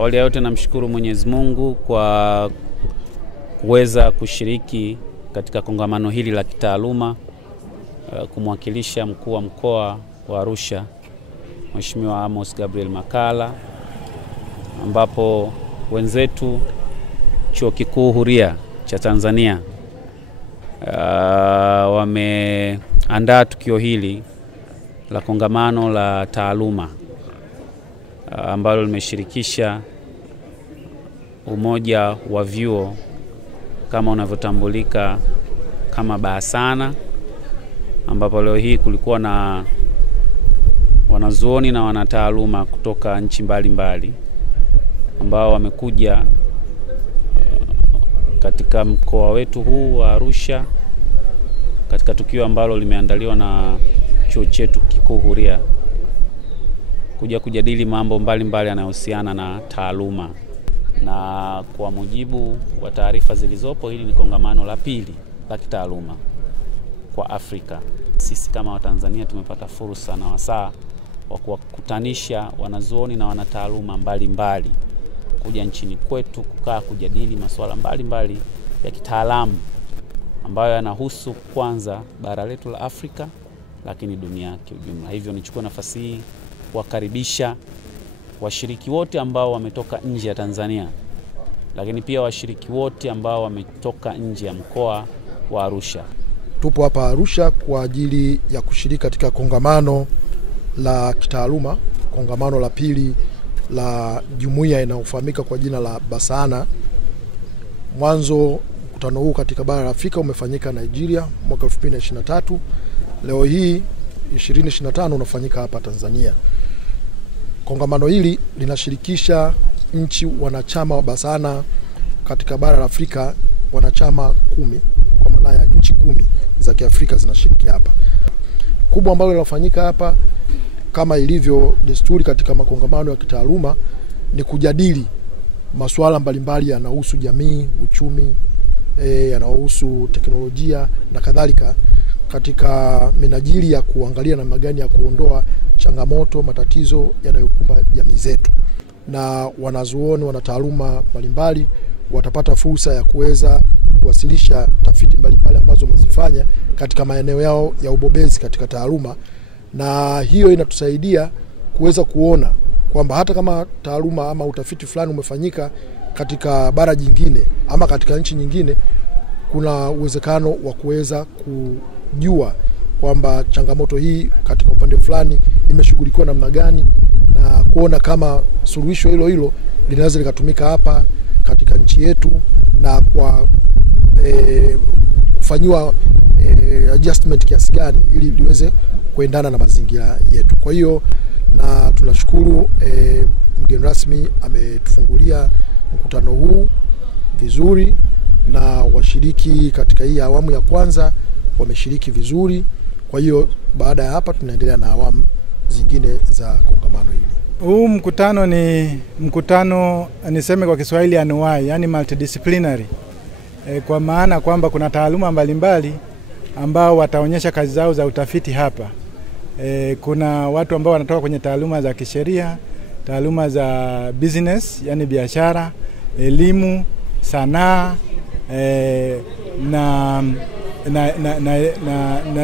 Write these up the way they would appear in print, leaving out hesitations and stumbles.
Awali ya yote namshukuru Mwenyezi Mungu kwa kuweza kushiriki katika kongamano hili la kitaaluma, kumwakilisha mkuu wa mkoa wa Arusha Mheshimiwa Amos Gabriel Makalla, ambapo wenzetu Chuo Kikuu Huria cha Tanzania wameandaa tukio hili la kongamano la taaluma ambalo limeshirikisha umoja wa vyuo kama unavyotambulika kama Bahasana, ambapo leo hii kulikuwa na wanazuoni na wanataaluma kutoka nchi mbalimbali ambao wamekuja katika mkoa wetu huu wa Arusha katika tukio ambalo limeandaliwa na chuo chetu kikuu Huria kuja kujadili mambo mbalimbali yanayohusiana na taaluma. Na kwa mujibu wa taarifa zilizopo, hili ni kongamano la pili la kitaaluma kwa Afrika. Sisi kama Watanzania tumepata fursa na wasaa wa kuwakutanisha wanazuoni na wanataaluma mbalimbali kuja nchini kwetu kukaa kujadili masuala mbalimbali ya kitaalamu ambayo yanahusu kwanza bara letu la Afrika, lakini dunia kiujumla. Hivyo nichukue nafasi hii kuwakaribisha washiriki wote ambao wametoka nje ya Tanzania, lakini pia washiriki wote ambao wametoka nje ya mkoa wa Arusha. Tupo hapa Arusha kwa ajili ya kushiriki katika kongamano la kitaaluma, kongamano la pili la jumuiya inayofahamika kwa jina la Bahasana. Mwanzo mkutano huu katika bara la Afrika umefanyika Nigeria mwaka 2023. Leo hii 2025 unafanyika hapa Tanzania. Kongamano hili linashirikisha nchi wanachama wa Bahasana katika bara la Afrika, wanachama 10, kwa maana ya nchi 10 za Kiafrika zinashiriki hapa. Kubwa ambalo linafanyika hapa kama ilivyo desturi katika makongamano ya kitaaluma ni kujadili masuala mbalimbali yanayohusu jamii, uchumi, yanayohusu teknolojia na kadhalika, katika minajili ya kuangalia namna gani ya kuondoa changamoto, matatizo yanayokumba jamii zetu. Na wanazuoni, wanataaluma mbalimbali watapata fursa ya kuweza kuwasilisha tafiti mbalimbali ambazo wamezifanya katika maeneo yao ya ubobezi katika taaluma, na hiyo inatusaidia kuweza kuona kwamba hata kama taaluma ama utafiti fulani umefanyika katika bara jingine ama katika nchi nyingine, kuna uwezekano wa kuweza kujua kwamba changamoto hii katika upande fulani imeshughulikiwa namna gani, na kuona kama suluhisho hilo hilo linaweza likatumika hapa katika nchi yetu na kwa kufanywa adjustment kiasi gani ili liweze kuendana na mazingira yetu. Kwa hiyo na tunashukuru mgeni rasmi ametufungulia mkutano huu vizuri, na washiriki katika hii awamu ya kwanza wameshiriki vizuri. Kwa hiyo baada ya hapa tunaendelea na awamu zingine za kongamano hili. Huu mkutano ni mkutano, niseme kwa Kiswahili anuwai, yani multidisciplinary. Kwa maana kwamba kuna taaluma mbalimbali ambao wataonyesha kazi zao za utafiti hapa. Kuna watu ambao wanatoka kwenye taaluma za kisheria, taaluma za business, yani biashara, elimu, sanaa,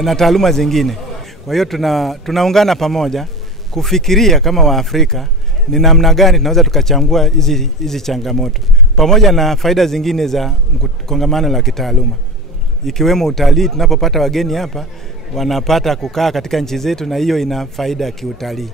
na taaluma zingine. Kwa hiyo tunaungana pamoja kufikiria kama Waafrika ni namna gani tunaweza tukachambua hizi changamoto, pamoja na faida zingine za kongamano la kitaaluma, ikiwemo utalii. Tunapopata wageni hapa wanapata kukaa katika nchi zetu, na hiyo ina faida ya kiutalii.